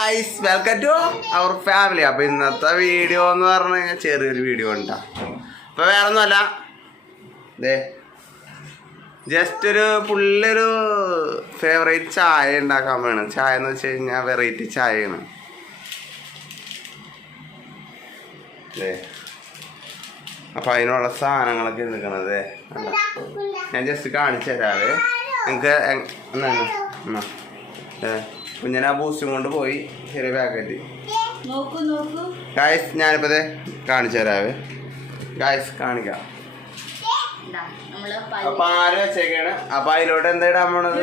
Guys welcome to our family. അപ്പോൾ ഇന്നത്തെ video എന്ന് പറഞ്ഞു കഴിഞ്ഞാൽ ചെറിയൊരു വീഡിയോ ഉണ്ടാ. അപ്പോൾ വേറെ ഒന്നുമല്ല ദേ ജസ്റ്റ് ഒരു പുള്ളൊരു ഫേവറേറ്റ് ചായ ഉണ്ടാക്കാൻ വേണം ചായ എന്ന് വെച്ച് കഴിഞ്ഞാൽ വെറൈറ്റി ചായയാണ്. ദേ അപ്പം അതിനുള്ള സാധനങ്ങളൊക്കെ എടുക്കണത് ഞാൻ ജസ്റ്റ് കാണിച്ചു തരാവേ. നിങ്ങൾക്ക് എന്താണ് കുഞ്ഞിനെ ആ ബൂസ്റ്റും കൊണ്ട് പോയി ചെറിയ പാക്കറ്റ് നോക്കൂ നോക്കൂ. ഗായ്സ് ഞാനിപ്പോ ദേ കാണിച്ചു തരാവേ. ഗായ്സ് കാണിക്കാം. അപ്പൊ ആര് വെച്ചേക്കാണ്? അപ്പൊ അതിലോട്ട് എന്താ ഇടാൻ പോണത്?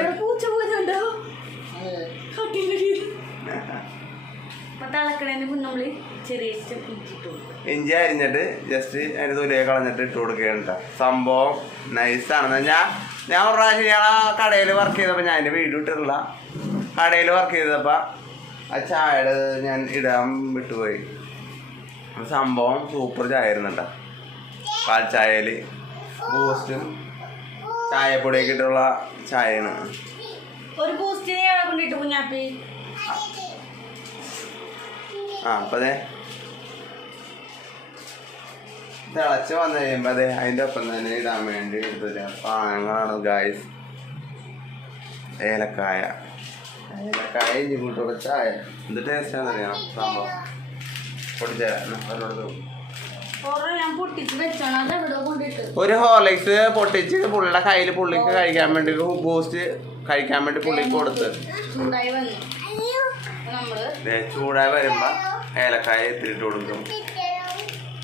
ഇഞ്ചി അരിഞ്ഞിട്ട് ജസ്റ്റ് അതിന് തൊലിയെ കളഞ്ഞിട്ട് ഇട്ട് കൊടുക്കുകയാണ് സംഭവം നൈസാണ് ഞാൻ ഞാൻ ഒരു പ്രാവശ്യം ഞാൻ ആ കടയിൽ വർക്ക് ചെയ്തപ്പോൾ ഞാൻ എന്റെ വീട് ഇട്ടിട്ടില്ല. കടയിൽ വർക്ക് ചെയ്തപ്പോൾ ആ ചായയുടെ ഞാൻ ഇടാൻ വിട്ടുപോയി. സംഭവം സൂപ്പർ ചായ ആയിരുന്നു കേട്ടോ പാൽ ചായയിൽ ബൂസ്റ്റും ചായപ്പൊടിയൊക്കെ ഇട്ടുള്ള ചായയാണ്. ഒരു ബൂസ്റ്റിനെ അവിടെ കൊണ്ടിട്ട് കുഞ്ഞാപ്പി. ആ അപ്പം അതെ തിളച്ച് വന്നു കഴിയുമ്പോൾ അതെ അതിന്റെ ഒപ്പം തന്നെ ഇടാൻ വേണ്ടി പാങ്ങാണ് ഗായ്സ് ഏലക്കായ. ഏലക്കായ ഇഞ്ചി കൂട്ടുള്ള ചായ എന്ത് ടേസ്റ്റാണെന്ന് അറിയാം സംഭവം പൊട്ടിച്ചേരാം കൊറേ ഞാൻ പൊട്ടിച്ച് വെച്ചാണ് അത് കൊണ്ടിട്ട്. ഒരു ഹോർലിക്സ് പൊട്ടിച്ച് പുള്ളിയുടെ കയ്യിൽ പുള്ളിക്ക് കഴിക്കാൻ വേണ്ടി ബൂസ്റ്റ് കഴിക്കാൻ വേണ്ടി പുള്ളിക്ക് കൊടുത്ത്. ചൂടായി വരുമ്പോ അപ്പൊ നമ്മൾ ദേ ചൂടായി വരുമ്പോൾ ഏലക്കായ ഇത്തിരിട്ട് കൊടുക്കും.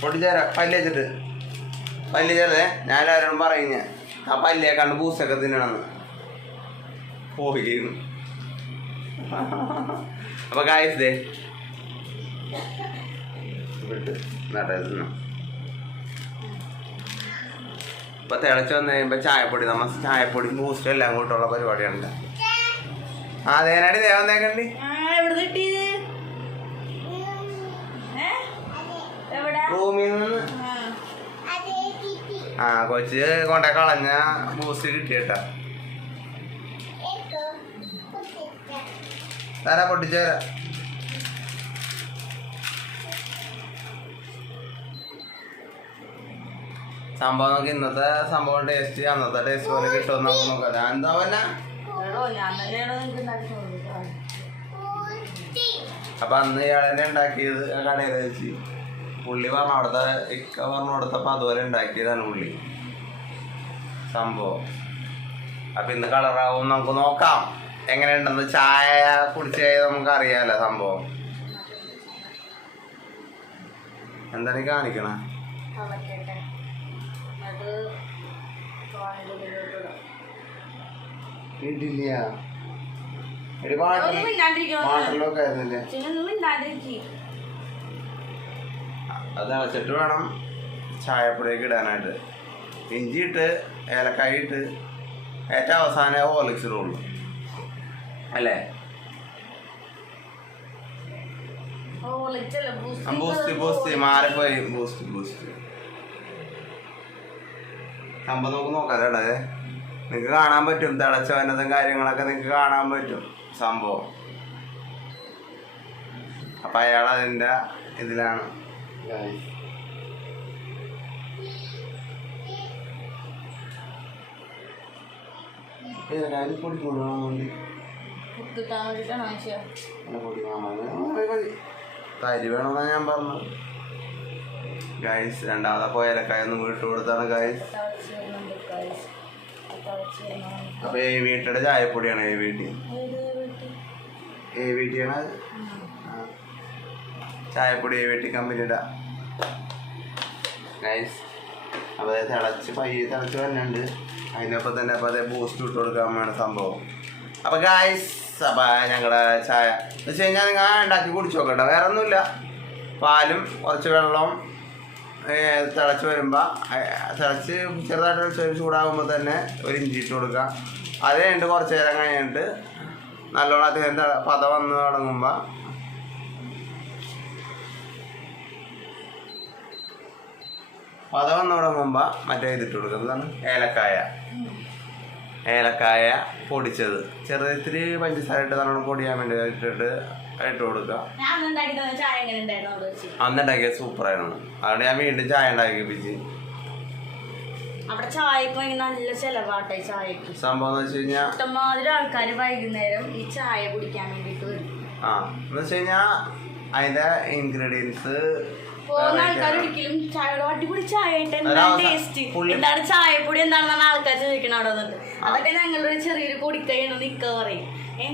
പൊട്ടിച്ചേരാ പല്ല് വെച്ചിട്ട്. പല്ല് ചേരേ ഞാൻ എല്ലാവരോടും പറയുന്നേ ആ പല്ലിയെ കണ്ട് ബൂസ്റ്റൊക്കെ തിന്നണമെന്ന്. പോയി. അപ്പൊ കായസ് ദേ. ഇപ്പൊ തിളച്ച് വന്നു കഴിയുമ്പോ ചായപ്പൊടി നമ്മ ചായപ്പൊടി ബൂസ്റ്റ് എല്ലാം കൂട്ടുള്ള പരിപാടിയുണ്ട് ആ ദേനാടി ദേവൻ തേക്കണ്ടി റൂമിൽ നിന്ന്? ആ. ആ കൊച്ച് കൊണ്ട കളഞ്ഞ ബൂസ്റ്റ് കിട്ടിയട്ടാ. തരാ പൊട്ടിച്ചേരാ സംഭവം നമുക്ക് ഇന്നത്തെ സംഭവം ടേസ്റ്റ് അന്നത്തെ ടേസ്റ്റ് പോലെ കിട്ടുമെന്ന് നമുക്ക് നോക്കാം. ഞാൻ എന്താ പറഞ്ഞ? അപ്പൊ അന്ന് ഇയാളെ ഉണ്ടാക്കിയത് കടയിൽ വെച്ച് പുള്ളി പറഞ്ഞു അവിടുത്തെ ഇക്ക പറഞ്ഞു കൊടുത്തപ്പോ അതുപോലെ ഉണ്ടാക്കിയതാണ് പുള്ളി. സംഭവം. അപ്പൊ ഇന്ന് കളറാവും നമുക്ക് നോക്കാം. എങ്ങനെയുണ്ടെന്ന് ചായ കുടിച്ച് നമുക്ക് അറിയാലോ സംഭവം. എന്താണ് കാണിക്കണ. ഇടില്ല. ഒരു ആയിരുന്നില്ലേ? അത് അടച്ചിട്ട് വേണം ചായപ്പൊടിയൊക്കെ ഇടാനായിട്ട്. ഇഞ്ചി ഇട്ട് ഏലക്കായ ഇട്ട്. ഏറ്റവും അവസാനം ഹോർലിക്സ് ഇടുള്ളൂ. അല്ലേ? ഓ, ലിറ്റല്ല, ബൂസ്റ്റ് ബൂസ്റ്റ് ബൂസ്റ്റ് മാറിപ്പോയി. Boost Boost. സംഭവം നമുക്ക് നോക്കാം കേട്ടേ കാണാൻ പറ്റും. തിളച്ച വന്നതും കാര്യങ്ങളൊക്കെ നിങ്ങക്ക് കാണാൻ പറ്റും. സംഭവം. അപ്പൊ അയാൾ അതിന്റെ ഇതിലാണ്. പൊടിക്കൊണ്ടു വേണ്ടി വാങ്ങാൻ തരി വേണമെന്നാണ് ഞാൻ പറഞ്ഞത്. ഗൈസ് രണ്ടാമത്തെ പോയ ഇലക്കായൊന്നും വീട്ടു കൊടുത്താണ് ഗൈസ്. അപ്പൊ എ വീട്ടിയുടെ ചായപ്പൊടിയാണ് എ വീട്ടി വീട്ടിൽ? എ വീട്ടിയാണ്. ചായപ്പൊടി എ വീട്ടി കമ്പനിയുടെ ഗൈസ് അപ്പോൾ തിളച്ച് പയ്യെ തിളച്ച് വരുന്നുണ്ട് അതിനൊപ്പം തന്നെ അപ്പോൾ അതേ ബൂസ്റ്റ് ഇട്ട് കൊടുക്കാൻ വേണം സംഭവം. അപ്പോൾ ഗായ്സ് ഞങ്ങളുടെ ചായ. എന്ന് വെച്ച് കഴിഞ്ഞാൽ നിങ്ങൾ ഉണ്ടാക്കി കുടിച്ചു നോക്കട്ടെ. വേറെ ഒന്നുമില്ല പാലും കുറച്ച് വെള്ളവും തിളച്ച് വരുമ്പോൾ തിളച്ച് ചെറുതായിട്ട് ചെറിയ ചൂടാകുമ്പോൾ തന്നെ ഒരു ഇഞ്ചി ഇട്ട് കൊടുക്കുക അത് കഴിഞ്ഞിട്ട് കുറച്ച് നേരം കഴിഞ്ഞിട്ട് നല്ലോണം അധികം പത വന്ന് തുടങ്ങുമ്പോൾ പത വന്ന് തുടങ്ങുമ്പോൾ മറ്റേ ഇതിട്ട് കൊടുക്കുന്നതാണ് ഏലക്കായ. ഏലക്കായ പൊടിച്ചത്. ചെറുതിരി പഞ്ചസാരയിട്ട് നല്ലോണം പൊടിയാൻ വേണ്ടി ഇട്ടിട്ട് ഇട്ട് കൊടുക്കുക. ഞാൻ അന്ന് ഉണ്ടാക്കി തന്ന ചായ എങ്ങനെ ഉണ്ടായിരുന്നു? അവിടെ അന്ന് ഉണ്ടാക്കിയ സൂപ്പറായിരുന്നു. അതുകൊണ്ട് ഞാൻ വീണ്ടും ചായ ഉണ്ടാക്കിപ്പിച്ച് അവിടെ ചായക്ക് ഭയങ്കര നല്ല ചെലവാട്ടെ ചായക്ക്. സംഭവം വെച്ച് കഴിഞ്ഞാൽ ഇഷ്ടംമാതിരി ആൾക്കാർ വൈകുന്നേരം ഈ ചായ കുടിക്കാൻ വേണ്ടിട്ട് വരും. ആ എന്ന് വെച്ച് കഴിഞ്ഞാൽ അതിന്റെ ഇൻഗ്രീഡിയൻസ് പോകുന്ന ആൾക്കാർ ഒരിക്കലും ചായയുടെ അടിപൊളി ചായ ആയിട്ട് എന്താ ടേസ്റ്റ് എന്താണ് ചായപ്പൊടി? എന്താണെന്നാണ് ആൾക്കാർ ചോദിക്കണം അവിടെ വന്നിട്ട്? അതൊക്കെ ഞങ്ങളുടെ ഒരു ചെറിയൊരു പൊടിക്കൈയാണ് നിക്ക പറയും.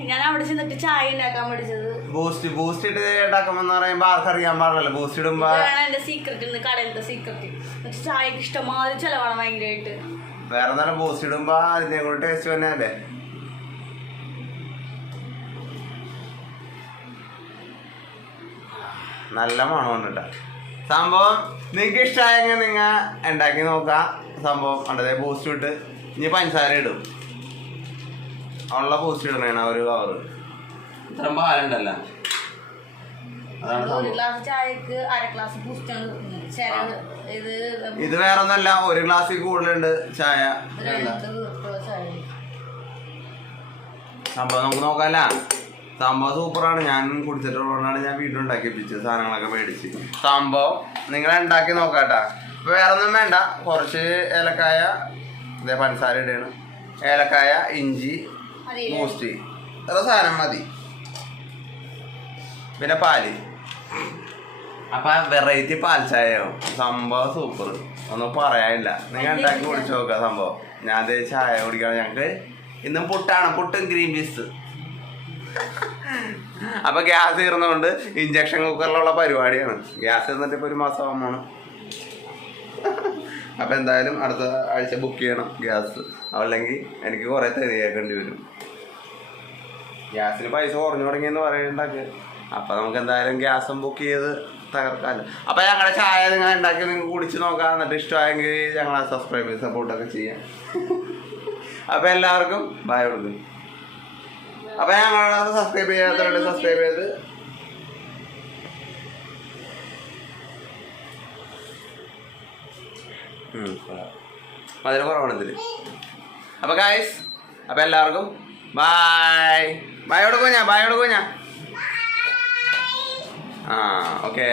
ഞാൻ അവിടെ ചെന്നിട്ട് ചായ ഉണ്ടാക്കാൻ പഠിച്ചത്. ബൂസ്റ്റ് ബൂസ്റ്റ് ഇട്ട് ഉണ്ടാക്കുമ്പോ പറയുമ്പോ ആർക്കറിയാൻ പാടില്ല ബൂസ്റ്റ് ഇടുമ്പോ എന്റെ സീക്രട്ട് ഇന്ന് കടയിലത്തെ സീക്രട്ട് ചായക്ക് ഇഷ്ടമാതിരി ചെലവാണ് ഭയങ്കരമായിട്ട് വേറെ നല്ല ബൂസ്റ്റ് ഇടുമ്പോ അതിനെ കൂടെ ടേസ്റ്റ് തന്നെ അല്ലേ നല്ല മണമുണ്ട് കേട്ടോ സംഭവം നിങ്ങൾക്ക് ഇഷ്ടമായെങ്കിൽ നിങ്ങൾ ഉണ്ടാക്കി നോക്കാം. സംഭവം ഉണ്ടതേ ബൂസ്റ്റ് ഇട്ട്. ഇനി പഞ്ചസാര ഇടും. ഉള്ള ബൂസ്റ്റ് ഇടണേണ് ഒരു കവറ് ഇത്രയും പാലുണ്ടല്ലോ അതാണ് ഒരു ഗ്ലാസ് ചായക്ക് അര ഗ്ലാസ് ബൂസ്റ്റാണ് കിട്ടുന്നത് ചില ഇത് ഇത് വേറെ ഒന്നല്ല ഒരു ഗ്ലാസ്സിൽ കൂടുതലുണ്ട് ചായ. രണ്ട് സംഭവം നമുക്ക് നോക്കാല്ല സംഭവം സൂപ്പറാണ്. ഞാൻ കുടിച്ചിട്ടുള്ളതുകൊണ്ടാണ് ഞാൻ വീണ്ടും ഉണ്ടാക്കിപ്പിച്ചത് സാധനങ്ങളൊക്കെ മേടിച്ച്. സംഭവം നിങ്ങൾ ഉണ്ടാക്കി നോക്കാട്ടാ. ഇപ്പൊ വേറെ ഒന്നും വേണ്ട. കുറച്ച് ഏലക്കായ ഇതേ പഞ്ചസാര ഇടണം. ഏലക്കായ ഇഞ്ചി മതി മൂസ്റ്റ് അത്ര സാധനം മതി. പിന്നെ പാൽ. അപ്പൊ വെറൈറ്റി പാൽ ചായയോ? സംഭവം സൂപ്പർ ഒന്നും പറയാനില്ല. നിങ്ങൾ ഉണ്ടാക്കി കുടിച്ചു നോക്കുക സംഭവം. ഞാൻ അതേ ചായ കുടിക്കണം. ഞങ്ങക്ക് ഇന്നും പുട്ടാണ്. പുട്ടും ഗ്രീൻ പീസ്. അപ്പൊ ഗ്യാസ് തീർന്നുകൊണ്ട് ഇഞ്ചക്ഷൻ കുക്കറിലുള്ള പരിപാടിയാണ്. ഗ്യാസ് തീർന്നിട്ട് ഇപ്പൊ ഒരു മാസം ആവുമ്പോൾ അപ്പൊ എന്തായാലും അടുത്ത ആഴ്ച ബുക്ക് ചെയ്യണം ഗ്യാസ്. അല്ലെങ്കിൽ എനിക്ക് കുറെ തെറിയാക്കേണ്ടി വരും. ഗ്യാസിന് പൈസ കുറഞ്ഞു തുടങ്ങിയെന്ന് പറയണ്ടൊക്കെ. അപ്പൊ നമുക്ക് എന്തായാലും ഗ്യാസും ബുക്ക് ചെയ്ത് തകർക്കാമല്ലോ അപ്പൊ ഞങ്ങളുടെ ചായ നിങ്ങൾ ഉണ്ടാക്കി നിങ്ങൾ കുടിച്ച് നോക്കാം. എന്നിട്ട് ഇഷ്ടമായെങ്കിൽ ഞങ്ങളെ സബ്സ്ക്രൈബ് സപ്പോർട്ടൊക്കെ ചെയ്യാം. അപ്പൊ എല്ലാവർക്കും ബൈ കൊടുക്കും. അപ്പൊ ഞങ്ങളെ സബ്സ്ക്രൈബ് ചെയ്യാത്തവരുടെ സബ്സ്ക്രൈബ് ചെയ്ത്. മധുരം കുറവാണ് ഇതിൽ. അപ്പൊ ഗായ്സ് അപ്പൊ എല്ലാവർക്കും ബായ് ബായോട് കൂഞ്ഞ ബായോട് കൂഞ്ഞ. ആ ഓക്കെ